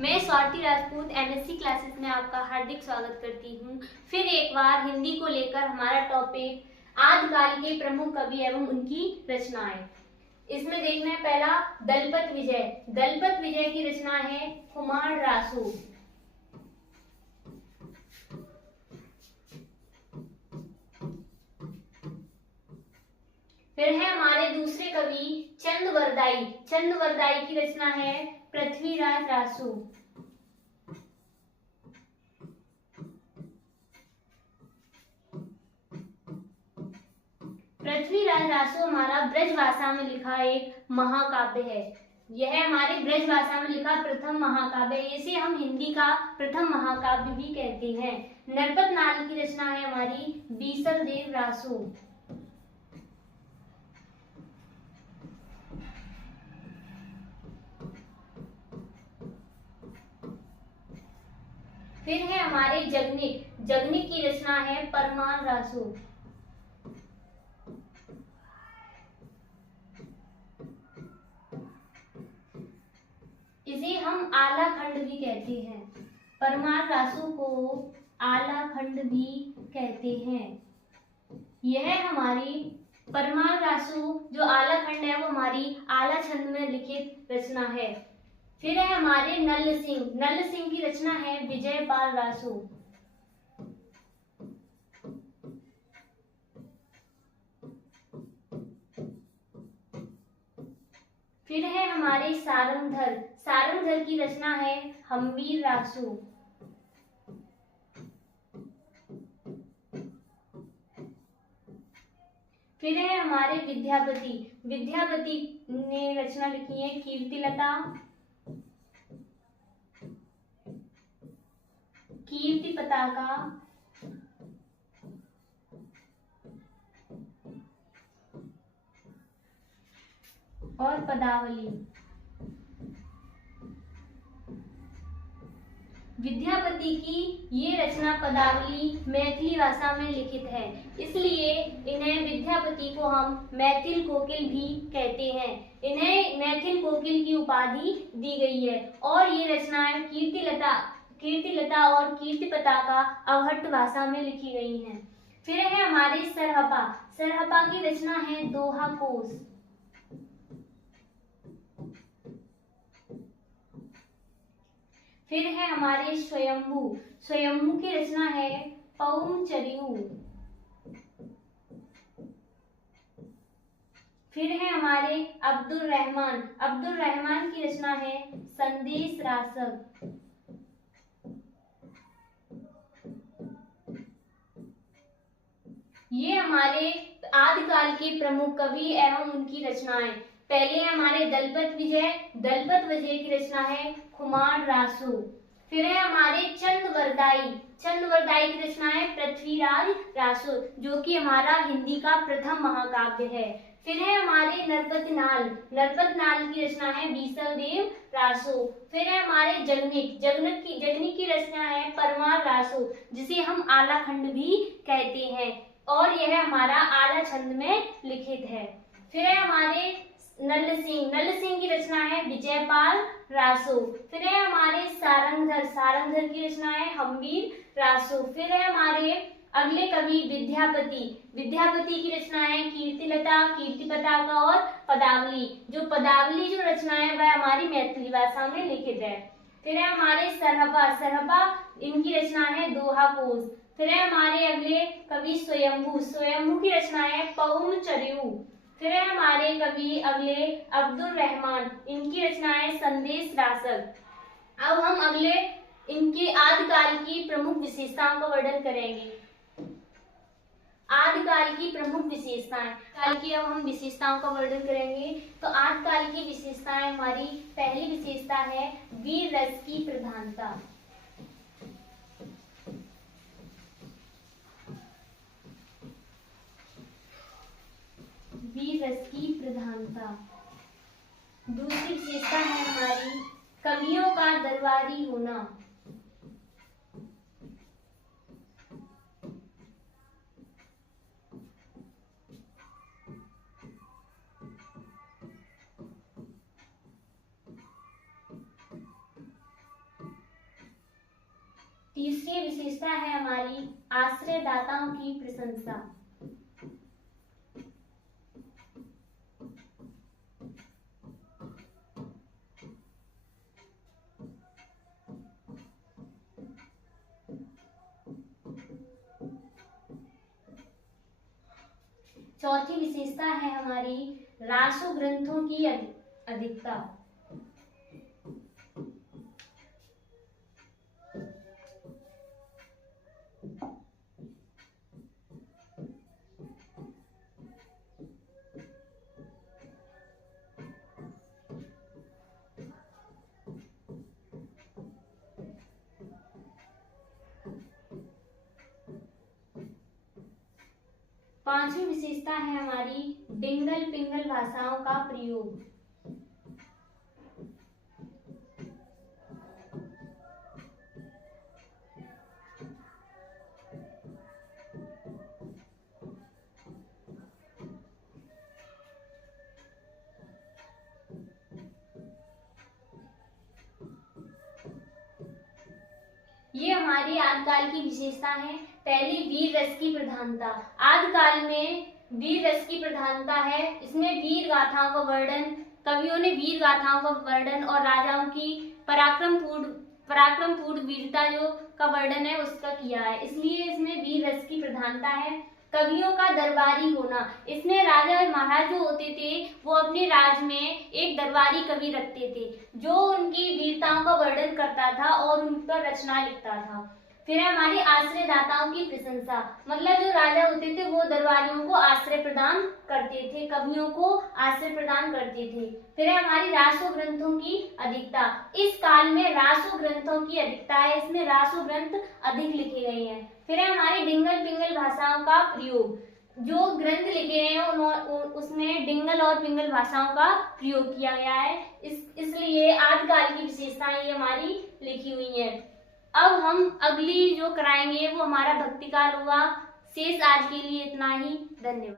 मैं Swati Rajput MSc classes में आपका हार्दिक स्वागत करती हूँ। फिर एक बार हिंदी को लेकर हमारा टॉपिक आदिकाल के प्रमुख कवि एवं उनकी रचनाएं। इसमें देखना है पहला दलपत विजय। दलपत विजय की रचना है कुमार रासो। फिर है हमारे दूसरे कवि चंदवरदाई। चंदवरदाई की रचना है पृथ्वीराज रासो। पृथ्वीराज रासो हमारा ब्रज भाषा में लिखा एक महाकाव्य है। यह हमारे ब्रज भाषा में लिखा प्रथम महाकाव्य है। इसे हम हिंदी का प्रथम महाकाव्य भी कहते हैं। नरपत नाल की रचना है हमारी बीसल देव रासो। फिर है हमारे जगनिक। जगनिक की रचना है परमार रासो। इसे हम आला खंड भी कहते हैं। परमार रासो को आला खंड भी कहते हैं। यह हमारी परमार रासो जो आला खंड है वो हमारी आला छंद में लिखित रचना है। फिर है हमारे नल सिंह। नल सिंह की रचना है विजयपाल रासो। फिर है हमारे सारंगधर। सारंगधर की रचना है हम्बीर रासो। फिर है हमारे विद्यापति। विद्यापति ने रचना लिखी है कीर्तिलता, कीर्ति पताका और पदावली। विद्यापति की ये रचना पदावली मैथिली भाषा में लिखित है, इसलिए इन्हें विद्यापति को हम मैथिल कोकिल भी कहते हैं। इन्हें मैथिल कोकिल की उपाधि दी गई है और ये रचनाएं कीर्तिलता और कीर्ति पताका अवहट्ट भाषा में लिखी गई हैं। फिर है हमारे सरहपा। सरहपा की रचना है दोहा कोश। फिर है हमारे स्वयंभू। स्वयंभू की रचना है पौम चरिऊ। फिर है हमारे अब्दुल रहमान। अब्दुल रहमान की रचना है संदेश रासक। ये हमारे आदिकाल के प्रमुख कवि एवं उनकी रचनाएं। पहले है हमारे दलपत विजय। दलपत विजय की रचना है कुमार रासो। फिर है हमारे चंदवरदाई। चंदवरदाई की रचना है पृथ्वीराज रासो, जो कि हमारा हिंदी का प्रथम महाकाव्य है। फिर है हमारे नरपत नाल। नरपत नाल की रचना है बीसल देव रासो। फिर है हमारे जगनिक। जगनिक की रचना है परमार रासो, जिसे हम आला खंड भी कहते हैं और यह हमारा आला छंद में लिखित है। फिर है हमारे नल सिंह। नल सिंह की रचना है विजयपाल रासो। फिर है हमारे सारंगधर। सारंगधर की रचना है हम्बीर रासो। फिर है हमारे अगले कवि विद्यापति। विद्यापति की रचना है कीर्तिलता, कीर्ति पताका और पदावली। जो पदावली जो रचना है वह हमारी मैथिली भाषा में लिखित है। फिर है हमारे सरहपा। सरहपा इनकी रचना है दोहा कोश। फिर है हमारे अगले कवि स्वयंभू। स्वयंभू की रचना है पौम चरिऊ। फिर है हमारे कवि अगले अब्दुल रहमान। इनकी रचना है संदेश रासक। अब हम अगले इनके आदिकाल की प्रमुख विशेषताओं का वर्णन करेंगे। आदिकाल की प्रमुख विशेषताएं। काल की अब हम विशेषताओं का वर्णन करेंगे। तो आदिकाल की विशेषताएं, हमारी पहली विशेषता है वीर रस की प्रधानता। वीर रस की प्रधानता। दूसरी विशेषता है हमारी कवियों का दरबारी होना। तीसरी विशेषता है हमारी आश्रयदाताओं की प्रशंसा। चौथी विशेषता है हमारी रासो ग्रंथों की अधिकता। पांचवी विशेषता है हमारी डिंगल पिंगल भाषाओं का प्रयोग। ये हमारी आदिकाल की विशेषता है। पहली वीर रस की प्रधानता। आदिकाल में वीर रस की प्रधानता है। इसमें वीर गाथाओं का वर्णन, कवियों ने वीर गाथाओं का वर्णन और राजाओं की पराक्रमपूर्ण वीरता जो का वर्णन है उसका किया है, इसलिए इसमें वीर रस की प्रधानता है। कवियों का दरबारी होना। इसमें राजा और महाराज जो होते थे वो अपने राज में एक दरबारी कवि रखते थे जो उनकी वीरताओं का वर्णन करता था और उन पर रचना लिखता था। फिर है हमारी आश्रयदाताओं की प्रशंसा, मतलब जो राजा होते थे वो दरबारियों को आश्रय प्रदान करते थे, कवियों को आश्रय प्रदान करते थे। फिर है हमारी रासो ग्रंथों की अधिकता। इस काल में रासो ग्रंथों की अधिकता है, इसमें रासो ग्रंथ अधिक लिखे गए हैं। फिर है हमारी डिंगल पिंगल भाषाओं का प्रयोग। जो ग्रंथ लिखे हैं उसमें डिंगल और पिंगल भाषाओं का प्रयोग किया गया है, इसलिए आदिकाल की विशेषताएं ये हमारी लिखी हुई हैं। अब हम अगली जो कराएंगे वो हमारा भक्ति काल हुआ। शेष आज के लिए इतना ही। धन्यवाद।